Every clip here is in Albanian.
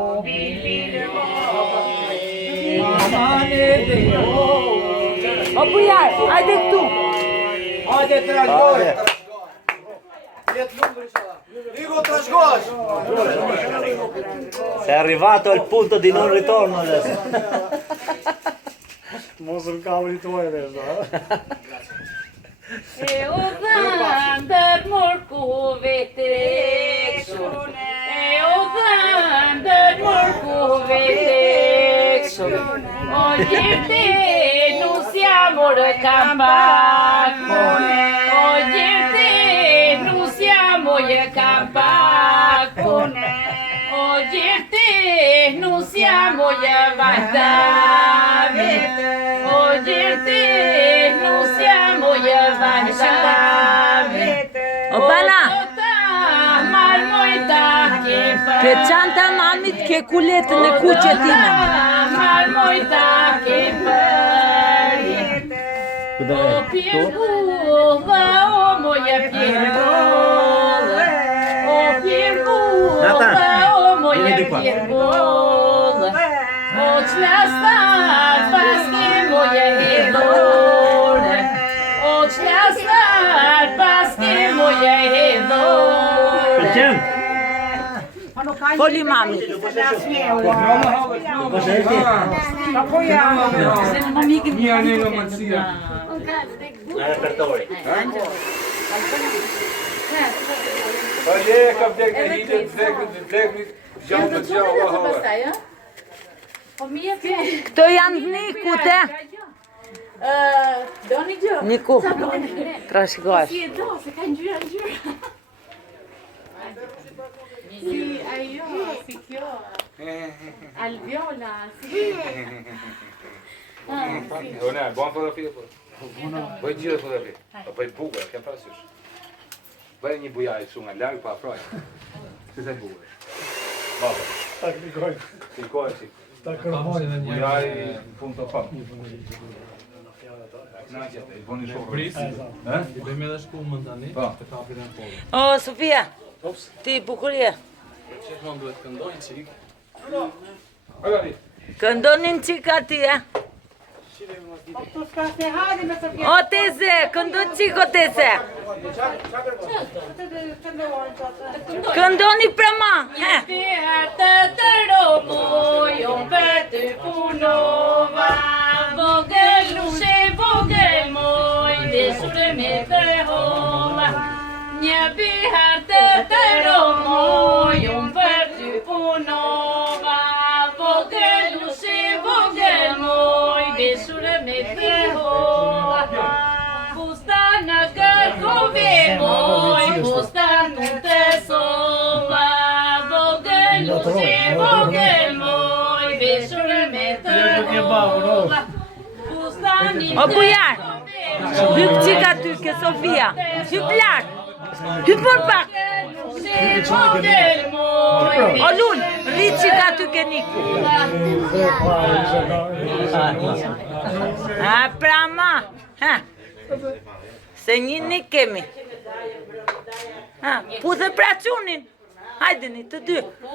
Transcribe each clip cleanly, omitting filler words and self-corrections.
O bujar, hajde këtu. Hajde trashgoj. Rigo trashgosh. Se è arrivato il punto di non ritorno adesso. Mos më ka rituar adesso. E o dhëndër mërkuve tekshun, e o dhëndër mërkuve tekshun, o gjirti non siamo campacone, o gjirti non siamo campacone, o gjirti non siamo vantavi, o gjirti non siamo vantavi. O bana, ke çanta mamit ke kuletën e kuqe time. O pirgulla, o moja pirgulla, o pirgulla, o moja pirgulla, o çlastar paske moja hedore, o çlastar paske moja hedore. Foli mami. Këto janë Nikute. Doni gjë? Niku, trashgosh. Si e do, se ka ngjyra. Si ajo, si kjo. Alviola, si. Buona fotografia po. Bëj gjithë fotografi. Po i bukur, kam parasysh. Bëj një bujaj kështu nga larg pa afroj. Si sa bukur. Baba. Ta klikoj. Klikoj si. Ta kërmoj. Bujaj fund të fam. I boni shumë. I bëjmë edhe shkullën tani, të kapin e polë. O, Sofia, ti bukurie. Gjithmonë duhet këndojnë qik. Këndonin qik ati, e? O, teze, këndo qik o teze. Këndoni për ma, he. Të të roboj, unë për të punova, vogël nushe, vogël moj, deshurë me të hova. Një bihar të të roboj, unë për të punova, vogël nushe, vogël moj, deshurë me të hova. Bustan në kërkove moj, bustan të të sova, vogël nushe, vogël moj, deshurë me të hova. O, bujar, hyp qik aty ke Sofia, hyp lartë, hyp për pak. O, lull, rrit qik aty ke Niku. A, pra ma, ha, se një nik kemi. Ha, puthe pra qunin, hajdeni të dy. O,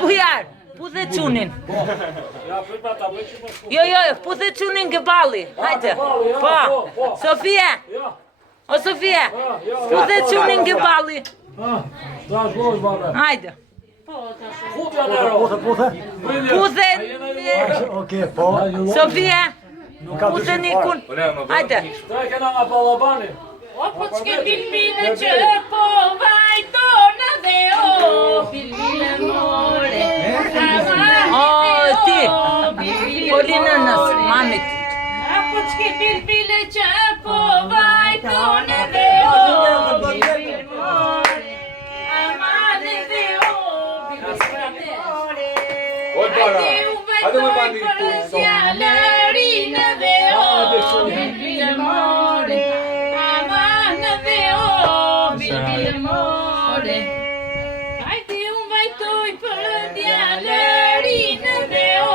bujar, puthe qunin. Jo, puthe qunin ke balli, hajde. Po, Sofia, o Sofia, puthe qunin ke balli. Hajde. Puthe, Sofia, puthe Nikun, hajde. O, po që ke bilbile që po vajtona dhe o, bilbile more. O, ti, foli nënës, mamit. O, po që ke bilbile që po vajtona dhe o, bilbile more. Amane dhe o, bilbile more. Ajde u vajtoj për zjalërinë dhe o, bilbile more. Bilbile more. Hajde unë vajtoj për djalërinë dhe o,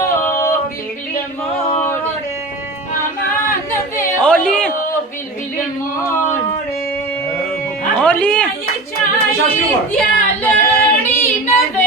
bilbile more. Aman dhe o, Oli, bilbile more. Oli. Djalërinë dhe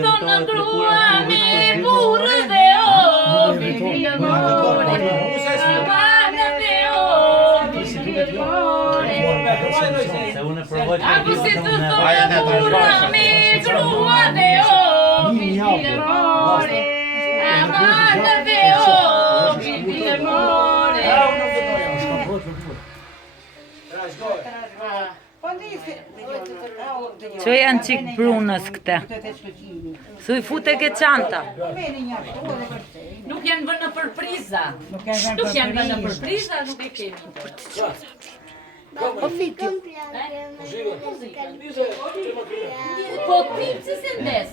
tonë grua me burrë dhe o, bimbi amore, amana dhe o, bimbi amore. Se unë e provoj të Ako si të tonë burra me grua dhe o, bimbi amore, amana dhe o, bimbi amore. Që janë qik brunës këte? Thuj fute ke qanta. Nuk janë vënë për priza. Nuk janë vënë për priza, nuk e kemi. Po ti, si se ndes?